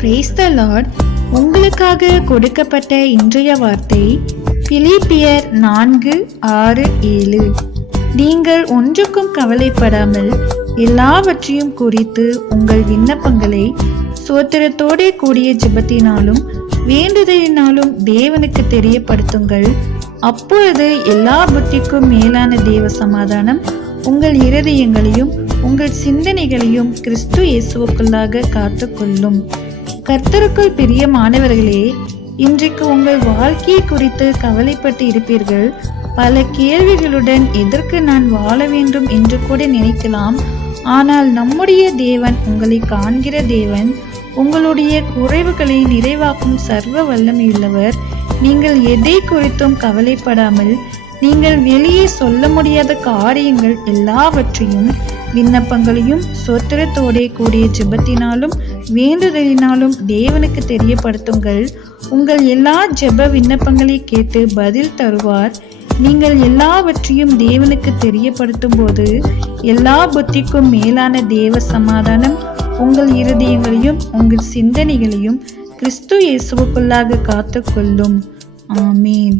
Brace த Lord உங்களுக்காக கொடுக்கப்பட்ட இன்றைய வார்த்தை பிலிப்பியர் நான்கு ஆறு ஏழு. நீங்கள் ஒன்றுக்கும் கவலைப்படாமல் எல்லாவற்றையும் குறித்து உங்கள் விண்ணப்பங்களை சோத்திரத்தோடே கூடிய ஜிபத்தினாலும் வேண்டுதலினாலும் தேவனுக்கு தெரியப்படுத்துங்கள். அப்பொழுது எல்லா புத்திக்கும் மேலான தேவ சமாதானம் உங்கள் இருதயங்களையும் உங்கள் சிந்தனைகளையும் கிறிஸ்து இயேசுவுக்குள்ளாக காத்துக்கொள்ளும். கர்த்தருக்குள் பிரியமானவர்களே இன்றைக்கு உங்கள் வாழ்க்கையை குறித்து கவலைப்பட்டு இருப்பீர்கள். பல கேள்விகளுடன் எதற்கு நான் வாழ வேண்டும் என்று கூட நினைக்கலாம். ஆனால் நம்முடைய தேவன் உங்களை காண்கிற தேவன் உங்களுடைய குறைவுகளை நிறைவாக்கும் சர்வ வல்லமையுள்ளவர். நீங்கள் எதை குறித்தும் கவலைப்படாமல் நீங்கள் வெளியே சொல்ல முடியாத காரியங்கள் எல்லாவற்றையும் விண்ணப்பங்களையும் சொத்திரத்தோடே கூடிய ஜெபத்தினாலும் வேண்டுதலினாலும் தேவனுக்கு தெரியப்படுத்துங்கள். உங்கள் எல்லா ஜெப விண்ணப்பங்களை கேட்டு பதில் தருவார். நீங்கள் எல்லாவற்றையும் தேவனுக்கு தெரியப்படுத்தும் போது எல்லா புத்திக்கும் மேலான தேவ சமாதானம் உங்கள் இருதயங்களையும் உங்கள் சிந்தனைகளையும் கிறிஸ்து இயேசுவுக்குள்ளாக காத்துக்கொள்ளும். ஆமீன்.